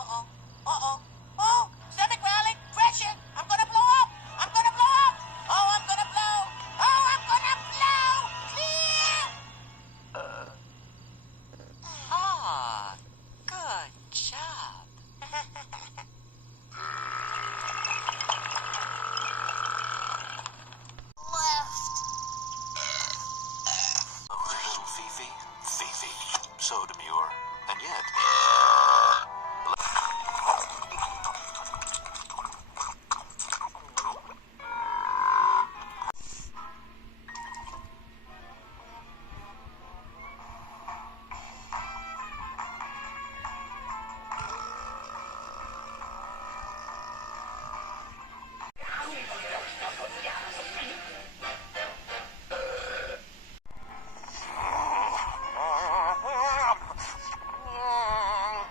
Uh-oh. Uh-oh. Oh, stomach growling. Pressure. I'm gonna blow up. I'm gonna blow up. Oh, I'm gonna blow. Oh, I'm gonna blow. Clear. Ah, good job. Left. Little Fifi? Fifi. So demure. And yet...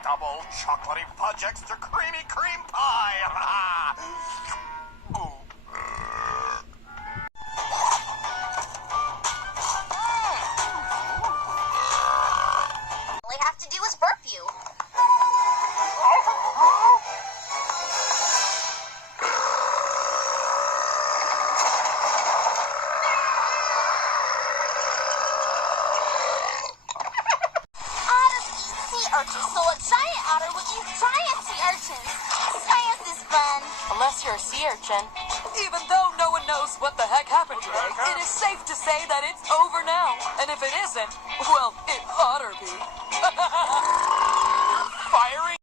Double chocolatey fudge extra creamy cream pie! Ooh. All I have to do is burp you. Otters eat sea urchins, so a giant otter would eat giant sea urchins. Science is fun. Unless you're a sea urchin. Even though no one knows what the heck happened today, it is safe to say that it's over now. And if it isn't, well, it oughter be. Firing